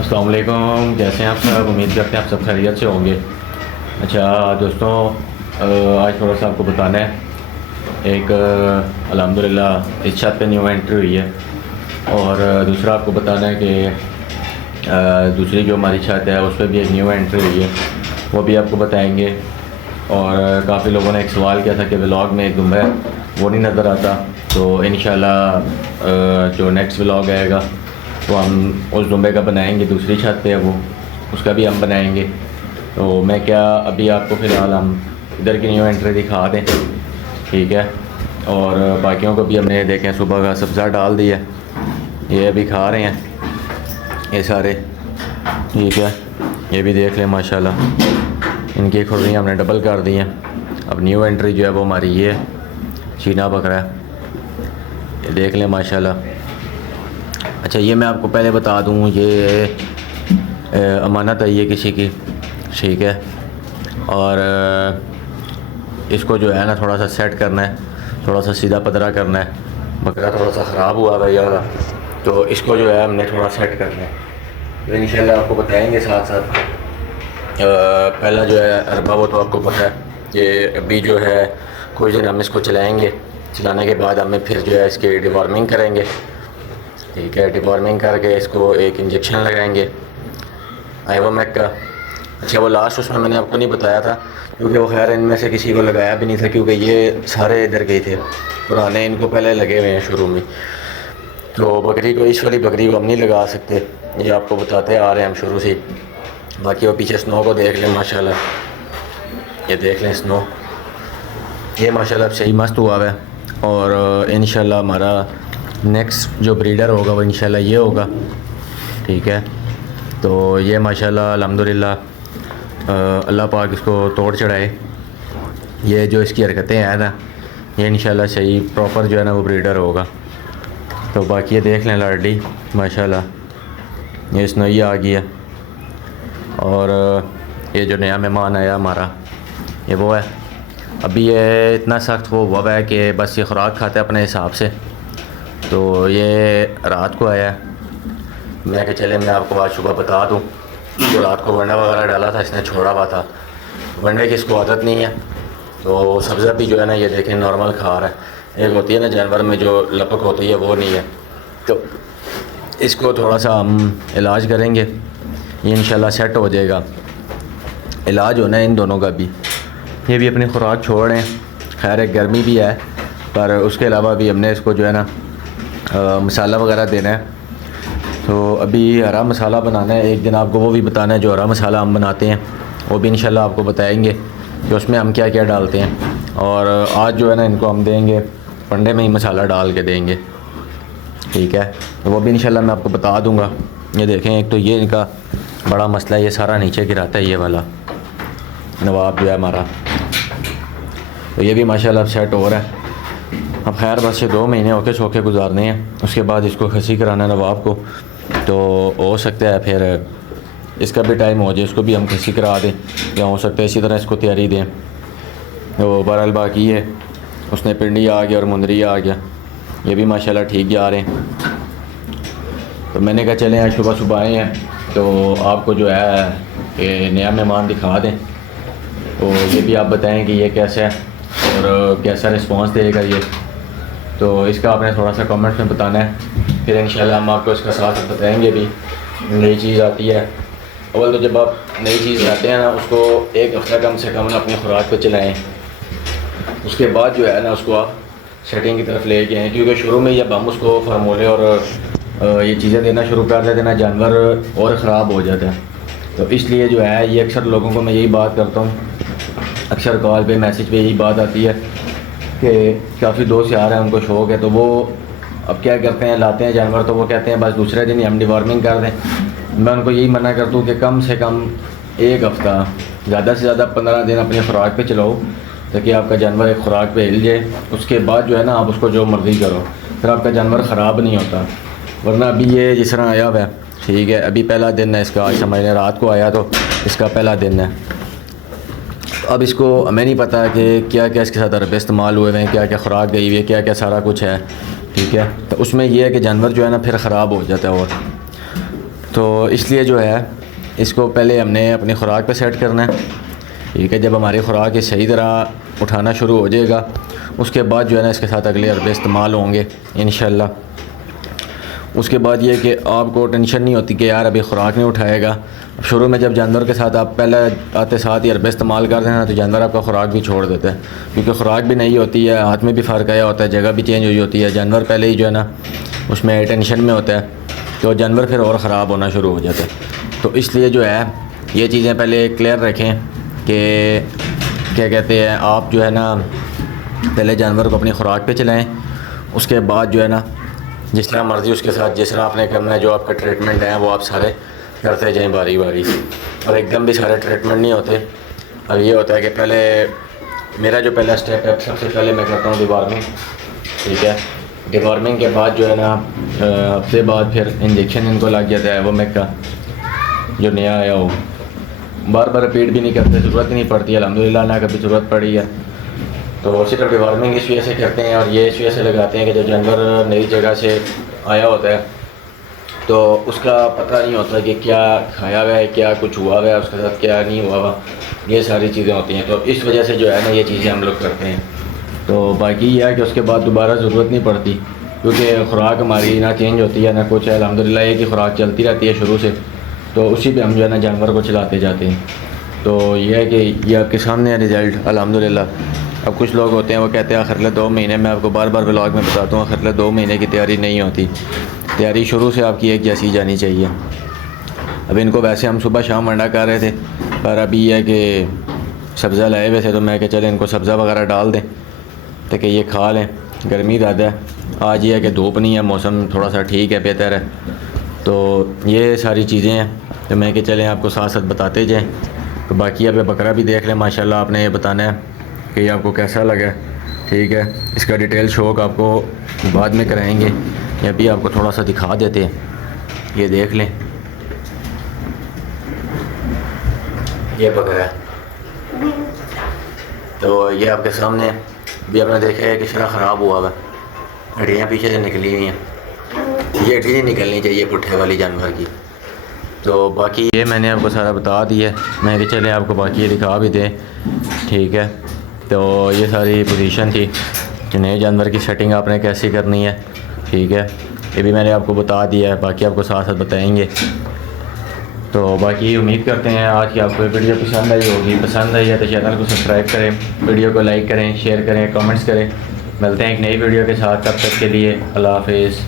अस्सलाम वालेकुम, कैसे हैं आप सब? उम्मीद करते हैं आप सब खैरियत से होंगे। अच्छा दोस्तों, आज थोड़ा सा आपको बताना है। एक अल्हम्दुलिल्लाह इस छत पे न्यू एंट्री हुई है, और दूसरा आपको बताना है कि दूसरी जो हमारी छत है उस पर भी एक न्यू एंट्री हुई है, वो भी आपको बताएंगे। और काफ़ी लोगों ने एक सवाल किया था कि व्लॉग में एक दुम्बा है वो नहीं नज़र आता, तो इंशाल्लाह जो नेक्स्ट व्लॉग आएगा तो हम उस दुम्बे का बनाएंगे। दूसरी छत पे है वो, उसका भी हम बनाएंगे। तो मैं क्या अभी आपको फ़िलहाल हम इधर की न्यू एंट्री दिखा दें, ठीक है। और बाकियों को भी हमने देखें सुबह का सब्ज़ा डाल दिया, ये अभी खा रहे हैं ये सारे, ठीक है। ये भी देख लें माशाल्लाह, इनकी खुर्रियाँ हमने डबल कर दी हैं। अब न्यू एंट्री जो है वो हमारी ये चीना बकरा है, ये देख लें माशाल्लाह। अच्छा ये मैं आपको पहले बता दूँ, ये अमानत है ये किसी की, ठीक है। और इसको जो है ना थोड़ा सा सेट करना है, थोड़ा सा सीधा पतरा करना है। बकरा थोड़ा सा ख़राब हुआ है ज़्यादा, तो इसको जो है हमने थोड़ा सेट करना है। तो इंशाल्लाह आपको बताएंगे साथ साथ। पहला जो है अरबा वो तो आपको पता है, ये अभी जो है कुछ दिन हम इसको चलाएँगे। चलाने के बाद हमें फिर जो है इसकी डिवॉर्मिंग करेंगे, ठीक है। डिवॉर्मिंग करके इसको एक इंजेक्शन लगाएंगे आइवोमेक का। अच्छा वो लास्ट उसमें मैंने आपको नहीं बताया था, क्योंकि वो खैर इनमें से किसी को लगाया भी नहीं था, क्योंकि ये सारे इधर गए थे पुराने, इनको पहले लगे हुए हैं शुरू में। तो बकरी को, इस वाली बकरी को हम नहीं लगा सकते, ये आपको बताते आ रहे हैं हम शुरू से। बाकी वो पीछे स्नो को देख लें माशाल्लाह, ये देख लें स्नो, ये माशाल्लाह सही मस्त हुआ है। और इंशाल्लाह हमारा नेक्स्ट जो ब्रीडर होगा वो इंशाल्लाह ये होगा, ठीक है। तो ये माशाल्लाह अल्हम्दुलिल्लाह अल्लाह पाक इसको तोड़ चढ़ाए। ये जो इसकी हरकतें हैं ना, ये इंशाल्लाह सही प्रॉपर जो है ना वो ब्रीडर होगा। तो बाकी ये देख लें लाडली माशाल्लाह, ये स्नोई आ गई है। और ये जो नया मेहमान आया हमारा, ये वो है। अभी ये इतना सख्त वो हुआ है कि बस ये खुराक खाता है अपने हिसाब से। तो ये रात को आया, मैं कि चले मैं आपको आज सुबह बता दूं। तो रात को वंडा वगैरह डाला था, इसने छोड़ा हुआ था। वंडे की इसको आदत नहीं है, तो सब्ज़ा भी जो है ना ये देखें नॉर्मल खा रहा है। एक होती है ना जानवर में जो लपक होती है, वो नहीं है। तो इसको थोड़ा सा हम इलाज करेंगे, ये इंशाल्लाह सेट हो जाएगा। इलाज होना है इन दोनों का भी, ये भी अपनी खुराक छोड़ रहे हैं। खैर एक गर्मी भी है, पर उसके अलावा भी हमने इसको जो है ना मसाला वगैरह देना है। तो अभी हरा मसाला बनाना है, एक दिन आपको वो भी बताना है जो हरा मसाला हम बनाते हैं, वो भी इंशाल्लाह आपको बताएंगे कि उसमें हम क्या क्या डालते हैं। और आज जो है ना इनको हम देंगे पंडे में ही मसाला डाल के देंगे, ठीक है। तो वो भी इंशाल्लाह मैं आपको बता दूंगा। ये देखें, एक तो ये इनका बड़ा मसला है, ये सारा नीचे गिराता है ये वाला नवाब जो है हमारा। तो ये भी माशाल्लाह सेट हो रहा है। अब खैर बस ये 2 महीने होके सोखे गुजारने हैं, उसके बाद इसको खसी कराना है नवाब को। तो हो सकता है फिर इसका भी टाइम हो जाए, इसको भी हम खसी करा दें, या हो सकता है इसी तरह इसको तैयारी दें। तो बहरहाल बाकी है, उसने पिंडी आ गया और मुंदरी आ गया, ये भी माशाल्लाह ठीक जा रहे हैं। तो मैंने कहा चलें आज सुबह सुबह आए हैं तो आपको जो है कि नया मेहमान दिखा दें। तो ये भी आप बताएं कि ये कैसा है और कैसा रिस्पांस देगा ये। तो इसका आपने थोड़ा सा कमेंट्स में बताना है, फिर इंशाल्लाह हम आपको इसका साथ बताएंगे भी। नई चीज़ आती है, अव्वल तो जब आप नई चीज़ लाते हैं ना, उसको एक हफ़्ता कम से कम अपनी खुराक पे चलाएं, उसके बाद जो है ना उसको आप सेटिंग की तरफ ले के आएँ। क्योंकि शुरू में जब हम उसको फार्मूले और ये चीज़ें देना शुरू कर देते ना, जानवर और ख़राब हो जाता है। तो इसलिए जो है ये अक्सर लोगों को मैं यही बात करता हूँ, अक्सर कॉल पे मैसेज पे यही बात आती है कि काफ़ी दोस्त यार हैं उनको शौक़ है, तो वो अब क्या करते हैं, लाते हैं जानवर तो वो कहते हैं बस दूसरे दिन ही हम डिवॉर्मिंग कर दें। मैं उनको यही मना करता हूँ कि कम से कम एक हफ़्ता, ज़्यादा से ज़्यादा 15 दिन अपनी खुराक पे चलाओ, ताकि आपका जानवर एक खुराक पे हिल जाए। उसके बाद जो है ना आप उसको जो मर्ज़ी करो, फिर आपका जानवर ख़राब नहीं होता। वरना अभी ये जिस तरह आया हुआ है, ठीक है, अभी पहला दिन है इसका, आज समझ लें रात को आया तो इसका पहला दिन है। अब इसको हमें नहीं पता कि क्या क्या इसके साथ अरबे इस्तेमाल हुए हैं, क्या क्या खुराक गई हुई है, क्या क्या सारा कुछ है, ठीक है। तो उसमें यह है कि जानवर जो है ना फिर ख़राब हो जाता है। और तो इसलिए जो है इसको पहले हमने अपनी ख़ुराक पे सेट करना है, ठीक है। जब हमारी ख़ुराक ये सही तरह उठाना शुरू हो जाएगा उसके बाद जो है ना इसके साथ अगले अरबे इस्तेमाल होंगे इंशाल्लाह। उसके बाद ये कि आपको टेंशन नहीं होती कि यार अभी ख़ुराक नहीं उठाएगा। शुरू में जब जानवर के साथ आप पहले आते साथ ही अरबे इस्तेमाल कर देना तो जानवर आपका ख़ुराक भी छोड़ देता है, क्योंकि ख़ुराक भी नहीं होती है, हाथ में भी फ़र्क आया होता है, जगह भी चेंज हुई होती है, जानवर पहले ही जो है ना उसमें टेंशन में होता है तो जानवर फिर और ख़राब होना शुरू हो जाता है। तो इसलिए जो है ये चीज़ें पहले क्लियर रखें कि क्या कहते हैं, आप जो है ना पहले जानवर को अपनी ख़ुराक पे चलाएं, उसके बाद जो है ना जिस तरह मर्ज़ी उसके साथ जिस तरह आपने करना है, जो आपका ट्रीटमेंट है वो आप सारे करते जाएं बारी बारी, और एकदम भी सारे ट्रीटमेंट नहीं होते। और ये होता है कि पहले मेरा जो पहला स्टेप है, सबसे पहले मैं करता हूँ डिवॉर्मिंग, ठीक है। डिवॉर्मिंग के बाद जो है ना हफ्ते बाद फिर इंजेक्शन इनको लग जाता है, वो मैं का जो नया आया हो, बार बार रिपीट भी नहीं करते, ज़रूरत ही नहीं पड़ती अल्हम्दुलिल्लाह, ना कभी ज़रूरत पड़ी है। तो सिर्फ डिवॉर्मिंग इस वजह से करते हैं और ये इस वजह से लगाते हैं कि जब जानवर नई जगह से आया होता है तो उसका पता नहीं होता कि क्या खाया हुआ है, क्या कुछ हुआ हुआ है उसके साथ, क्या नहीं हुआ हुआ, ये सारी चीज़ें होती हैं। तो इस वजह से जो है ना ये चीज़ें हम लोग करते हैं। तो बाकी ये है कि उसके बाद दोबारा ज़रूरत नहीं पड़ती, क्योंकि ख़ुराक हमारी ना चेंज होती है ना कुछ है, अल्हम्दुलिल्लाह एक ही ख़ुराक चलती रहती है शुरू से, तो उसी पे हम जो है ना जानवर को चलाते जाते हैं। तो ये है कि ये आपके सामने है रिज़ल्ट अल्हम्दुलिल्लाह। अब कुछ लोग होते हैं वो कहते हैं आखिरले 2 महीने, मैं आपको बार बार व्लॉग में बताता हूँ आखिरले 2 महीने की तैयारी नहीं होती, तैयारी शुरू से आपकी एक जैसी जानी चाहिए। अब इनको वैसे हम सुबह शाम अंडा कर रहे थे, पर अभी ये है कि सब्ज़ा लाए हुए थे तो मैं कि चले इनको सब्ज़ा वगैरह डाल दें ताकि ये खा लें, गर्मी ज़्यादा है। आज ये है कि धूप नहीं है, मौसम थोड़ा सा ठीक है, बेहतर है। तो ये सारी चीज़ें हैं तो मैं कि चलें आपको साथ साथ बताते जाएँ। तो बाकी अब बकरा भी देख लें, माशाल्लाह आपने ये बताना है कि आपको कैसा लगा, ठीक है। इसका डिटेल शौक आपको बाद में कराएंगे, या भी आपको थोड़ा सा दिखा देते हैं, ये देख लें। ये बकरा है तो ये आपके सामने भी आपने देखा है कि शरा ख़राब हुआ हुआ, हड्डियाँ पीछे से निकली हुई हैं, ये हड्डी नहीं निकलनी चाहिए पुट्ठे वाली जानवर की। तो बाकी ये मैंने आपको सारा बता दिया, मैं कि चले आपको बाकी ये दिखा भी दें, ठीक है। तो ये सारी पोजीशन थी कि नए जानवर की सेटिंग आपने कैसी करनी है, ठीक है, ये भी मैंने आपको बता दिया है, बाकी आपको साथ साथ बताएंगे। तो बाकी उम्मीद करते हैं आज की आपको वीडियो पसंद आई होगी। पसंद आई है तो चैनल को सब्सक्राइब करें, वीडियो को लाइक करें, शेयर करें, कमेंट्स करें। मिलते हैं एक नई वीडियो के साथ, तब तक के लिए अल्लाह हाफिज़।